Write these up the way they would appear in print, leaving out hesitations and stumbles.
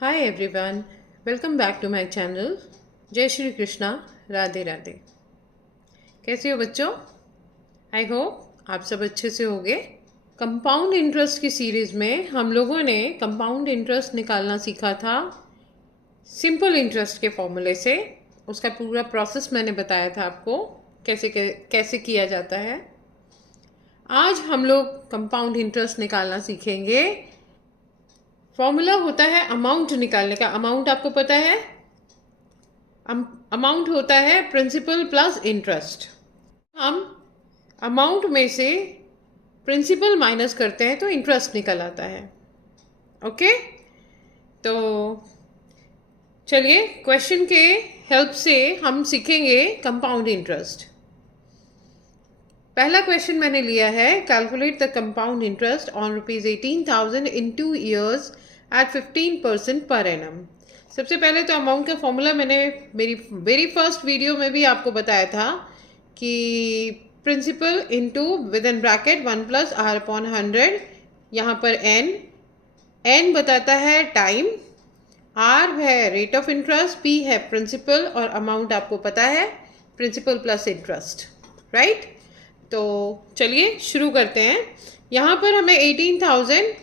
Hi everyone, welcome back to my channel. जय श्री कृष्णा, राधे राधे। कैसे हो बच्चों? आई होप आप सब अच्छे से होंगे। कंपाउंड इंटरेस्ट की सीरीज़ में हम लोगों ने कंपाउंड इंटरेस्ट निकालना सीखा था सिंपल इंटरेस्ट के फॉर्मूले से। उसका पूरा प्रोसेस मैंने बताया था आपको कैसे किया जाता है। आज हम लोग कंपाउंड इंटरेस्ट निकालना सीखेंगे। फॉर्मूला होता है अमाउंट निकालने का। अमाउंट आपको पता है, अमाउंट होता है प्रिंसिपल प्लस इंटरेस्ट। हम अमाउंट में से प्रिंसिपल माइनस करते हैं तो इंटरेस्ट निकल आता है। ओके, तो चलिए क्वेश्चन के हेल्प से हम सीखेंगे कंपाउंड इंटरेस्ट। पहला क्वेश्चन मैंने लिया है, calculate the compound interest on ₹18,000 in 2 years at 15% per annum. सबसे पहले तो अमाउंट का फॉर्मूला मैंने मेरी वेरी फर्स्ट वीडियो में भी आपको बताया था कि principal into within bracket 1 + R/100। यहाँ पर एन बताता है टाइम, आर है रेट ऑफ इंटरेस्ट, पी है प्रिंसिपल और अमाउंट आपको पता है प्रिंसिपल प्लस इंटरेस्ट, राइट। तो चलिए शुरू करते हैं। यहाँ पर हमें 18,000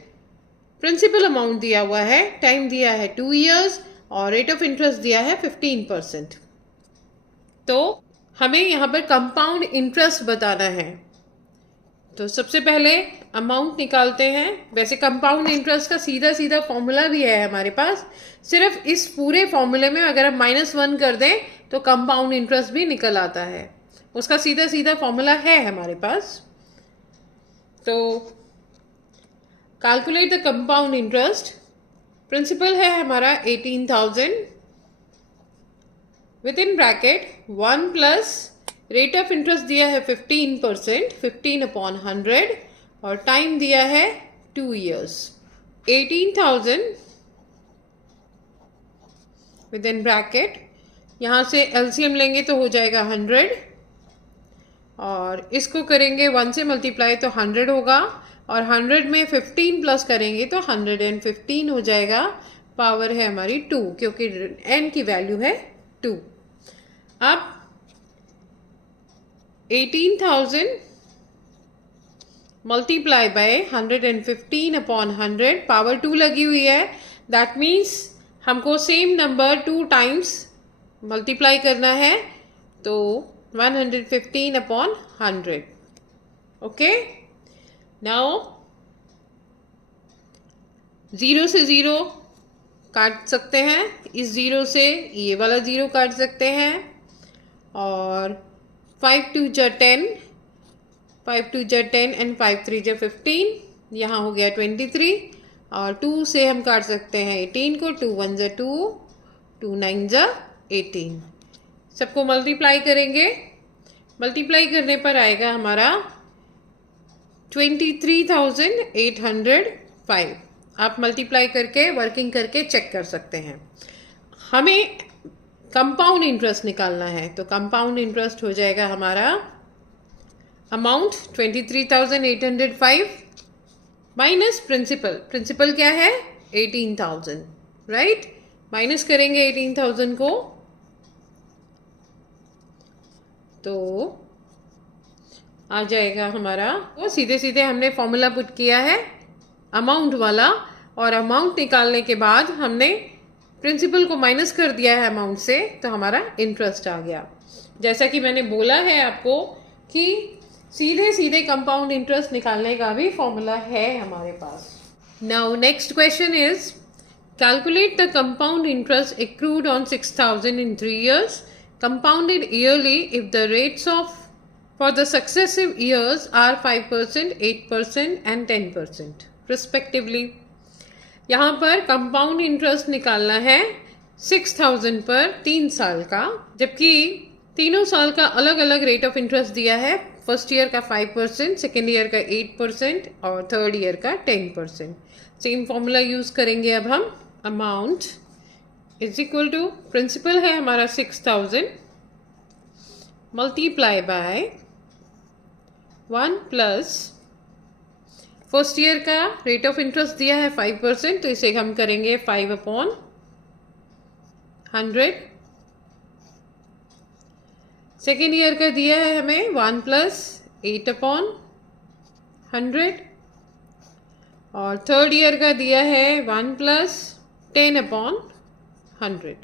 प्रिंसिपल अमाउंट दिया हुआ है, टाइम दिया है 2 years और रेट ऑफ इंटरेस्ट दिया है 15%। तो हमें यहाँ पर कंपाउंड इंटरेस्ट बताना है। तो सबसे पहले अमाउंट निकालते हैं। वैसे कंपाउंड इंटरेस्ट का सीधा सीधा फॉर्मूला भी है हमारे पास। सिर्फ इस पूरे फॉर्मूले में अगर हम -1 कर दें तो कंपाउंड इंटरेस्ट भी निकल आता है। उसका सीधा सीधा फॉर्मूला है हमारे पास। तो calculate the compound interest. Principal है हमारा 18,000 within bracket 1 + rate of interest दिया है 15%, 15/100 और टाइम दिया है 2 years। 18,000 विद इन ब्रैकेट, यहाँ से एलसीएम लेंगे तो हो जाएगा 100 और इसको करेंगे 1 से मल्टीप्लाई तो 100 होगा और 100 में 15 प्लस करेंगे तो 115 हो जाएगा। पावर है हमारी 2 क्योंकि n की वैल्यू है 2। अब 18,000 मल्टीप्लाई बाय 115/100, पावर 2 लगी हुई है। दैट मीन्स हमको सेम नंबर 2 टाइम्स मल्टीप्लाई करना है, तो 115/100। ओके, नाउ 0 से 0 काट सकते हैं, इस 0 से ये वाला 0 काट सकते हैं और 5 × 2 = 10, 5 × 2 = 10 एंड 5 × 3 = 15। यहाँ हो गया 23 और 2 से हम काट सकते हैं 18 को। 2 × 1 = 2, 2 × 9 = 18। सबको मल्टीप्लाई करेंगे। मल्टीप्लाई करने पर आएगा हमारा 23,805। आप मल्टीप्लाई करके वर्किंग करके चेक कर सकते हैं। हमें कंपाउंड इंटरेस्ट निकालना है, तो कंपाउंड इंटरेस्ट हो जाएगा हमारा अमाउंट 23,805 माइनस प्रिंसिपल। प्रिंसिपल क्या है? 18,000, राइट। माइनस करेंगे 18,000 को तो आ जाएगा हमारा, वो सीधे सीधे हमने फॉर्मूला पुट किया है अमाउंट वाला और अमाउंट निकालने के बाद हमने प्रिंसिपल को माइनस कर दिया है अमाउंट से, तो हमारा इंटरेस्ट आ गया। जैसा कि मैंने बोला है आपको कि सीधे सीधे कंपाउंड इंटरेस्ट निकालने का भी फॉर्मूला है हमारे पास। Now next question is calculate the compound interest accrued on 6,000 in 3 years compounded yearly if the rates of for the successive years are 5%, 8% and 10% respectively। यहाँ पर कंपाउंड इंटरेस्ट निकालना है 6,000 पर 3 साल का, जबकि तीनों साल का अलग अलग रेट ऑफ इंटरेस्ट दिया है। फर्स्ट ईयर का 5%, सेकेंड ईयर का 8% और थर्ड ईयर का 10%। सेम फॉर्मूला यूज़ करेंगे अब हम। Amount is equal to principal है हमारा 6,000 मल्टीप्लाई बाय 1 + फर्स्ट ईयर का रेट ऑफ इंटरेस्ट दिया है 5%, तो इसे हम करेंगे 5/100। सेकेंड ईयर का दिया है हमें 1 + 8/100, और थर्ड ईयर का दिया है 1 + 10/100।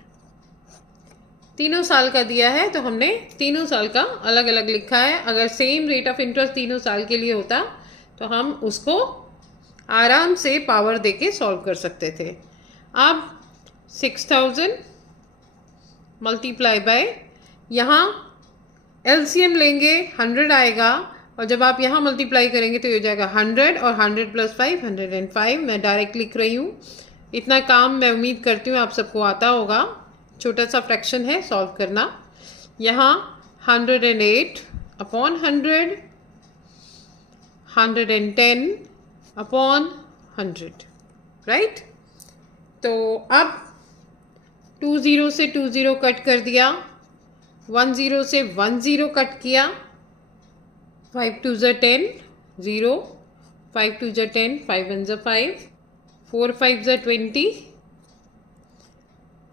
तीनों साल का दिया है, तो हमने तीनों साल का अलग अलग लिखा है। अगर सेम रेट ऑफ इंटरेस्ट तीनों साल के लिए होता तो हम उसको आराम से पावर देके सॉल्व कर सकते थे। अब 6000 मल्टीप्लाई बाय, यहाँ एलसीएम लेंगे 100 आएगा, और जब आप यहाँ मल्टीप्लाई करेंगे तो ये हो जाएगा 100, और 100 + 5 105। मैं डायरेक्ट लिख रही हूँ। इतना काम मैं उम्मीद करती हूँ आप सबको आता होगा। छोटा सा फ्रैक्शन है, सॉल्व करना। यहाँ 108/100, 110/100, राइट। तो अब 20 से 20 कट कर दिया, 10 से 10 कट किया, 5 × 2 = 10, 0, 5 × 2 = 10, 5 × 1 = 5, 4 × 5 = 20,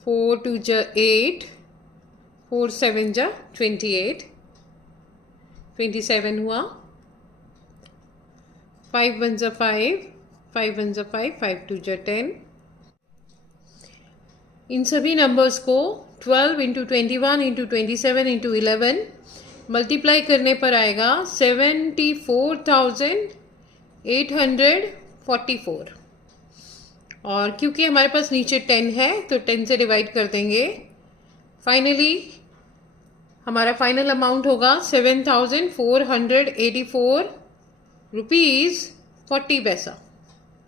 4 × 2 = 8, 4 × 7 = 28, 27 हुआ, 5 × 1 = 5, 5 × 1 = 5, 5 × 2 = 10। इन सभी नंबर्स को 12 × 21 × 27 × 11 मल्टीप्लाई करने पर आएगा 74,844। और क्योंकि हमारे पास नीचे 10 है तो 10 से डिवाइड कर देंगे। फाइनली हमारा फाइनल अमाउंट होगा 7,484 रुपीज़ 40 पैसा।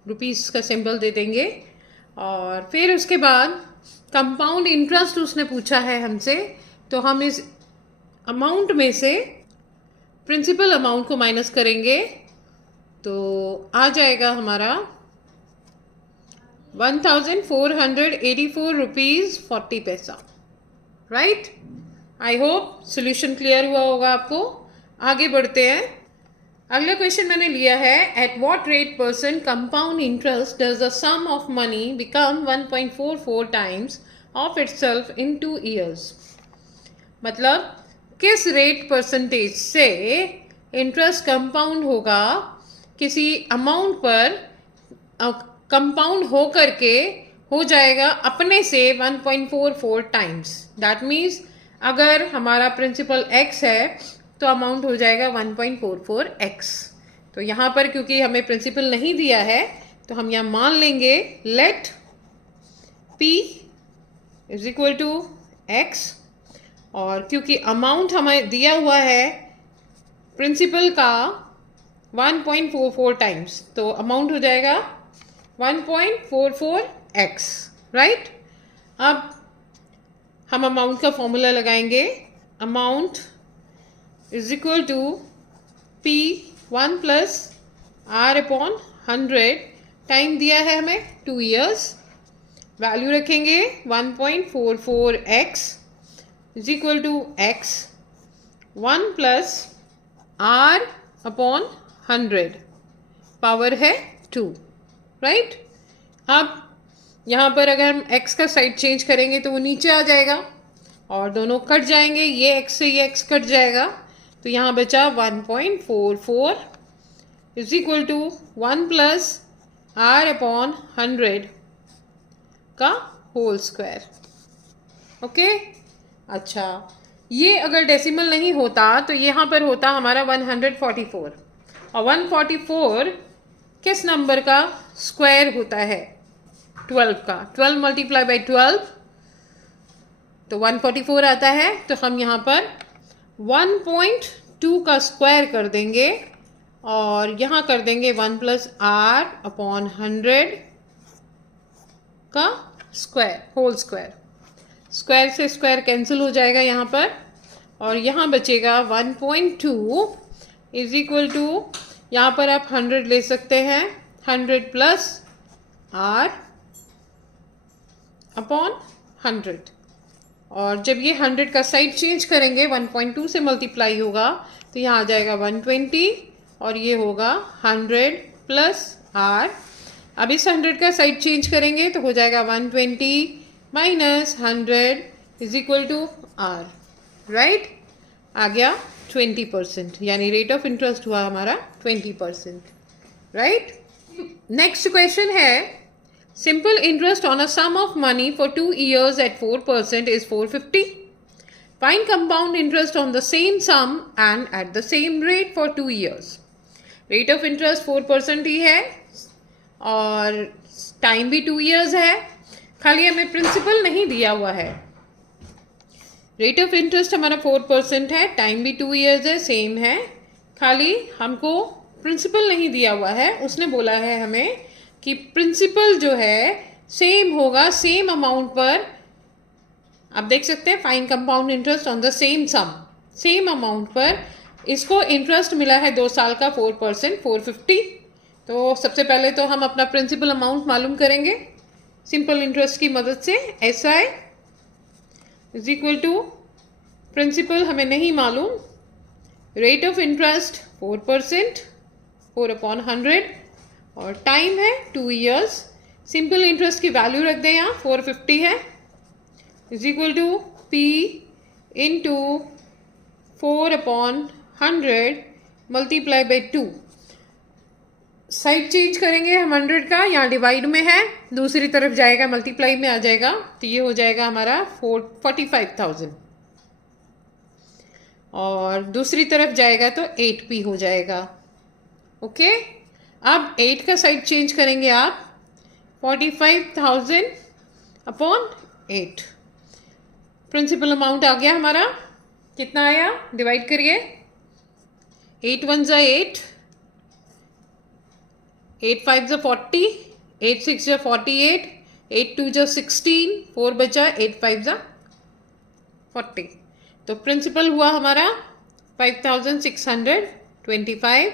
रुपीज़ का सिंबल दे देंगे। और फिर उसके बाद कंपाउंड इंटरेस्ट उसने पूछा है हमसे, तो हम इस अमाउंट में से प्रिंसिपल अमाउंट को माइनस करेंगे, तो आ जाएगा हमारा 1,484 रुपीज़ 40 पैसा, right. I hope solution clear हुआ होगा आपको। आगे बढ़ते हैं। अगला क्वेश्चन मैंने लिया है, at what rate % compound interest does the sum of money become 1.44 times of itself in 2 years। मतलब किस रेट % से इंटरेस्ट कंपाउंड होगा किसी अमाउंट पर, कंपाउंड हो करके हो जाएगा अपने से 1.44 टाइम्स। दैट मीन्स अगर हमारा प्रिंसिपल x है तो अमाउंट हो जाएगा 1.44x। तो यहाँ पर क्योंकि हमें प्रिंसिपल नहीं दिया है तो हम यहाँ मान लेंगे लेट p = x, और क्योंकि अमाउंट हमें दिया हुआ है प्रिंसिपल का 1.44 टाइम्स, तो अमाउंट हो जाएगा 1.44x, राइट। अब हम अमाउंट का फॉर्मूला लगाएंगे। Amount = P1 + R/100। टाइम दिया है हमें 2 years। वैल्यू रखेंगे 1.44x = x, 1 + R/100, पावर है 2, राइट। अब यहाँ पर अगर हम x का साइड चेंज करेंगे तो वो नीचे आ जाएगा और दोनों कट जाएंगे, ये x से ये x कट जाएगा, तो यहाँ बचा 1.44 = 1 + R/100 का होल स्क्वायर। ओके, अच्छा, ये अगर डेसिमल नहीं होता तो यहाँ पर होता हमारा 144, और 144 किस नंबर का स्क्वायर होता है? 12 का। 12 मल्टीप्लाई बाई 12 तो 144 आता है। तो हम यहाँ पर 1.2 का स्क्वायर कर देंगे और यहाँ कर देंगे 1 + R/100 का स्क्वायर, होल स्क्वायर। स्क्वायर से स्क्वायर कैंसिल हो जाएगा यहाँ पर, और यहाँ बचेगा 1.2 = यहाँ पर आप 100 ले सकते हैं, 100 + R/100। और जब ये 100 का साइड चेंज करेंगे 1.2 से मल्टीप्लाई होगा तो यहाँ आ जाएगा 120 और ये होगा 100 प्लस आर। अब इस 100 का साइड चेंज करेंगे तो हो जाएगा 120 minus 100 is equal to R, right. आ गया 20%, यानी रेट ऑफ इंटरेस्ट हुआ हमारा 20%, राइट। नेक्स्ट क्वेश्चन है, simple interest on a sum of money for 2 years at 4% is 450. Find compound interest on the same sum and at the same rate for 2 years. Rate of interest 4% ही है और time भी 2 years है, खाली हमें principal नहीं दिया हुआ है। रेट ऑफ इंटरेस्ट हमारा 4% है, टाइम भी 2 years है, सेम है, खाली हमको प्रिंसिपल नहीं दिया हुआ है। उसने बोला है हमें कि प्रिंसिपल जो है सेम होगा सेम अमाउंट पर। आप देख सकते हैं find compound interest on the same sum, same amount पर इसको इंटरेस्ट मिला है 2 साल का 4%, 450। तो सबसे पहले तो हम अपना प्रिंसिपल अमाउंट मालूम करेंगे सिंपल इंटरेस्ट की मदद से। SI is equal to principal हमें नहीं मालूम, रेट ऑफ इंटरेस्ट 4%, 4/100 और टाइम है 2 years। सिंपल इंटरेस्ट की वैल्यू रख दें यहाँ 450 है, is equal to P into 4/100 multiply by 2। Side change करेंगे हम 100 का, यहाँ डिवाइड में है, दूसरी तरफ जाएगा मल्टीप्लाई में आ जाएगा, तो ये हो जाएगा हमारा 45,000 और दूसरी तरफ जाएगा तो 8P हो जाएगा। ओके, अब 8 का साइड चेंज करेंगे आप, 45,000/8। प्रिंसिपल अमाउंट आ गया हमारा, कितना आया, डिवाइड करिए, 8 1 जा 8, 8 5 जा 40, 8 6 जा 48, 8 2 जा 16, 4 बचा, 8 5 जा 40। तो प्रिंसिपल हुआ हमारा 5,625।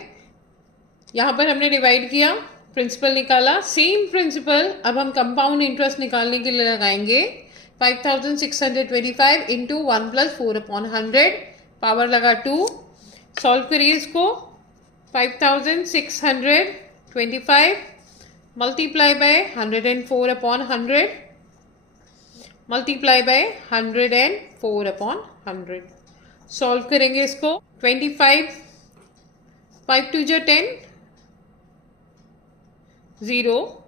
यहाँ पर हमने डिवाइड किया, प्रिंसिपल निकाला, सेम प्रिंसिपल अब हम कंपाउंड इंटरेस्ट निकालने के लिए लगाएंगे। 5,625 इंटू 1 + 4/100, पावर लगा 2, सॉल्व करिए इसको। 5,625 multiply by 104/100 multiply by 104/100। Solve करेंगे इसको। 25 5 2 जा 10, 0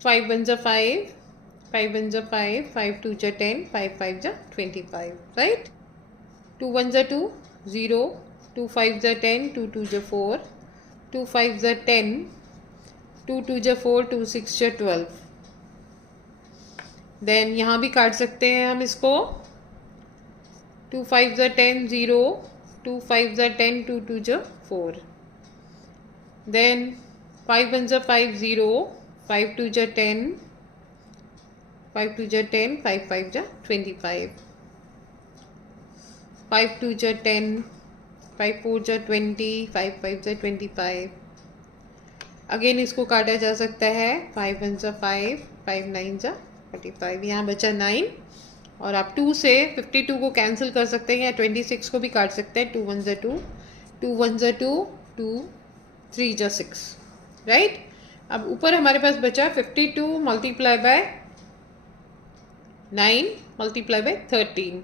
5 1 जा 5, 5 1 जा 5, 5 2 जा 10, 5 5 जा 25, राइट। 2 1 जा 2, 0, 2 5 जा 10, 2 2 जा 4, 2 5 जा 10, 2 2 जा 4, 2 6 जा 12। देन यहाँ भी काट सकते हैं हम इसको, 2 5 जा 10, 0, 2 5 जा 10, 2 2 जा 4। देन 5 1 जा 5, 0, 5 2 जा 10, 5 2 जा 10, 5 5 जा 25, 5 2 जा 10, 5 4 जा 20, 5 5 जा 25। अगेन इसको काटा जा सकता है, 5 1 जा 5, 5 9 जा 45, यहाँ बचा 9 और आप 2 से 52 को कैंसिल कर सकते हैं या 26 को भी काट सकते हैं। 2 1 जा 2, 2 1 जा 2, 2 3 जा 6, राइट। अब ऊपर हमारे पास बचा 52 मल्टीप्लाई बाय 9 मल्टीप्लाई बाय 13।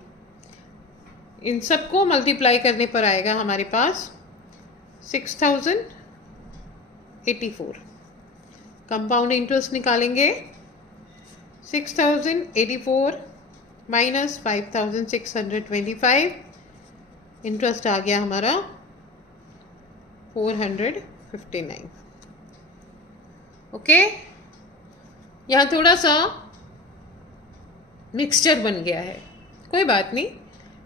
इन सबको मल्टीप्लाई करने पर आएगा हमारे पास 6,084। कंपाउंड इंटरेस्ट निकालेंगे, 6,084 माइनस 5,625, इंटरेस्ट आ गया हमारा 459। ओके, यहाँ थोड़ा सा मिक्सचर बन गया है, कोई बात नहीं,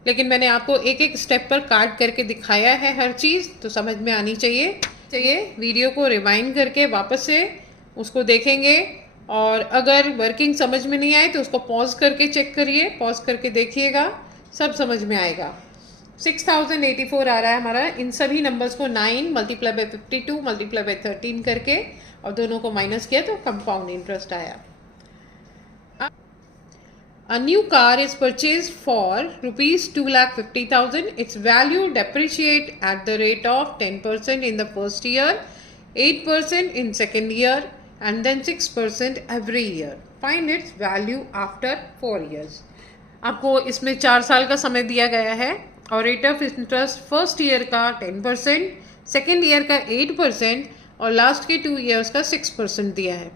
लेकिन मैंने आपको एक एक स्टेप पर काट करके दिखाया है हर चीज़, तो समझ में आनी चाहिए। वीडियो को रिवाइंड करके वापस से उसको देखेंगे और अगर वर्किंग समझ में नहीं आए तो उसको पॉज करके चेक करिए, पॉज करके देखिएगा, सब समझ में आएगा। 6,084 आ रहा है हमारा। इन सभी नंबर्स को 9 मल्टीप्लाई बाय 52 मल्टीप्लाई बाय 13 करके और दोनों को माइनस किया तो कंपाउंड इंटरेस्ट आया। A new car is purchased for rupees 2,50,000. Its value depreciate at the rate of 10% in the first year. 8% in second year and then 6% every year. Find its value after 4 years. आपको इसमें 4 साल का समय दिया गया है और rate of interest first year का 10%, सेकेंड ईयर का 8% और लास्ट के 2 ईयर्स का 6% दिया है।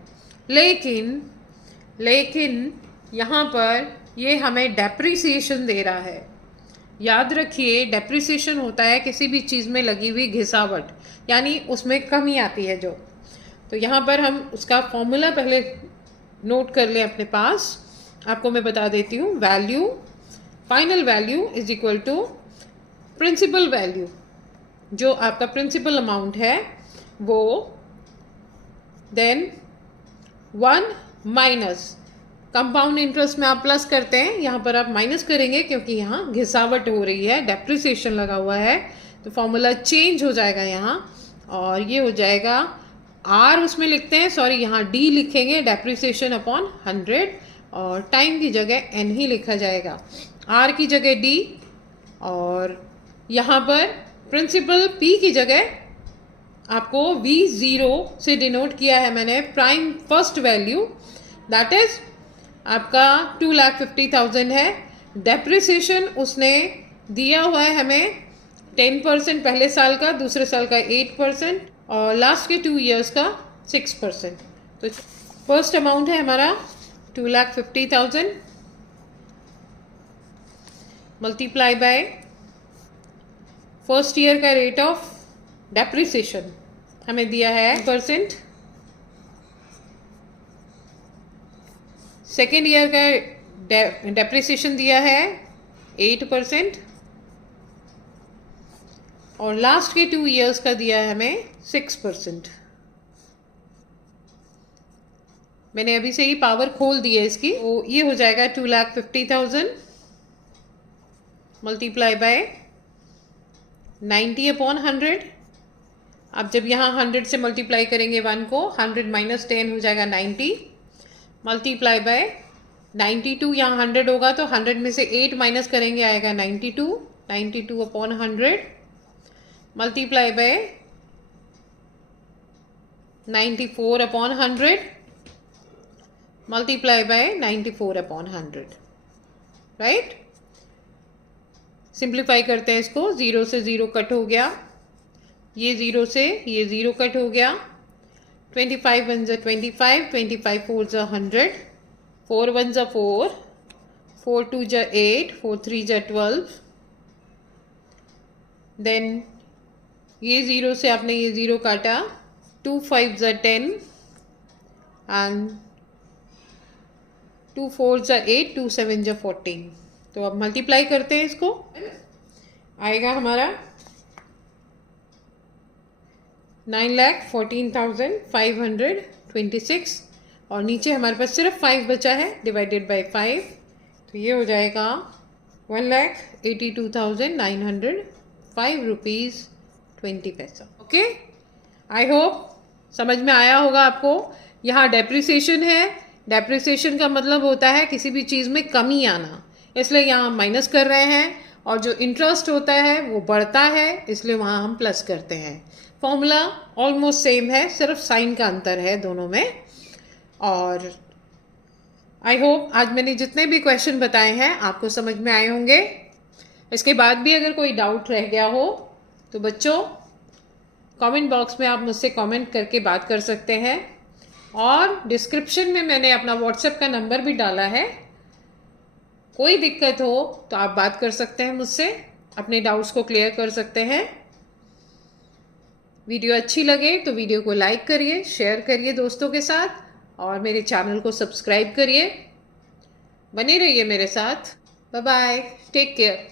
लेकिन यहाँ पर ये हमें डेप्रिसिएशन दे रहा है। याद रखिए, डेप्रिसिएशन होता है किसी भी चीज़ में लगी हुई घिसावट, यानी उसमें कमी आती है जो। तो यहाँ पर हम उसका फॉर्मूला पहले नोट कर लें अपने पास। आपको मैं बता देती हूँ। Value, final value is equal to principal value, जो आपका प्रिंसिपल अमाउंट है वो, देन 1 माइनस कंपाउंड इंटरेस्ट में आप प्लस करते हैं, यहाँ पर आप माइनस करेंगे क्योंकि यहाँ घिसावट हो रही है, डेप्रिसिएशन लगा हुआ है, तो फॉर्मूला चेंज हो जाएगा यहाँ और ये हो जाएगा आर उसमें लिखते हैं, सॉरी यहाँ डी लिखेंगे, डेप्रिसिएशन अपॉन 100 और टाइम की जगह एन ही लिखा जाएगा, आर की जगह डी और यहाँ पर प्रिंसिपल पी की जगह आपको V0 से डिनोट किया है मैंने prime first value, that is आपका 2,50,000 है। डेप्रिसिएशन उसने दिया हुआ है हमें 10% पहले साल का, दूसरे साल का 8% और लास्ट के 2 ईयर्स का 6%। तो फर्स्ट अमाउंट है हमारा 2,50,000 मल्टीप्लाई बाय फर्स्ट ईयर का रेट ऑफ डेप्रिसिएशन हमें दिया है 10%, सेकेंड ईयर का डेप्रिसिएशन दिया है 8% और लास्ट के 2 ईयर्स का दिया है हमें 6%। मैंने अभी से ही पावर खोल दी है इसकी, तो ये हो जाएगा 2,50,000 मल्टीप्लाई बाय 90/100। अब जब यहाँ 100 से मल्टीप्लाई करेंगे 1 को, 100 माइनस 10 हो जाएगा 90, मल्टीप्लाई बाय 92, यहाँ 100 होगा तो 100 में से 8 माइनस करेंगे आएगा 92, 92/100 multiply by 94/100 multiply by 94/100, right. Simplify करते हैं इसको, 0 से 0 कट हो गया, ये 0 से ये 0 कट हो गया, 25 1 जा 25, 25 4 जा 100, 4 1 जा 4, 4 2 जा 8, 4 3 जा 12, देन ये 0 से आपने ये 0 काटा, 2 5 जा 10 एंड 2 4 जा 8, 2 7 जा 14। तो अब मल्टीप्लाई करते हैं इसको, आएगा हमारा 9,14,526 और नीचे हमारे पास सिर्फ 5 बचा है, डिवाइडेड बाय 5, तो ये हो जाएगा 1,82,905 रुपीज़ 20 पैसा। ओके, आई होप समझ में आया होगा आपको। यहाँ डेप्रिसिएशन है, डेप्रिसिएशन का मतलब होता है किसी भी चीज़ में कमी आना, इसलिए यहाँ हम माइनस कर रहे हैं, और जो इंटरेस्ट होता है वो बढ़ता है, इसलिए वहाँ हम प्लस करते हैं। फॉर्मूला ऑलमोस्ट सेम है, सिर्फ साइन का अंतर है दोनों में। और आई होप आज मैंने जितने भी क्वेश्चन बताए हैं आपको समझ में आए होंगे। इसके बाद भी अगर कोई डाउट रह गया हो तो बच्चों कमेंट बॉक्स में आप मुझसे कमेंट करके बात कर सकते हैं, और डिस्क्रिप्शन में मैंने अपना व्हाट्सएप का नंबर भी डाला है। कोई दिक्कत हो तो आप बात कर सकते हैं मुझसे, अपने डाउट्स को क्लियर कर सकते हैं। वीडियो अच्छी लगे तो वीडियो को लाइक करिए, शेयर करिए दोस्तों के साथ, और मेरे चैनल को सब्सक्राइब करिए। बने रहिए मेरे साथ। Bye bye, take care.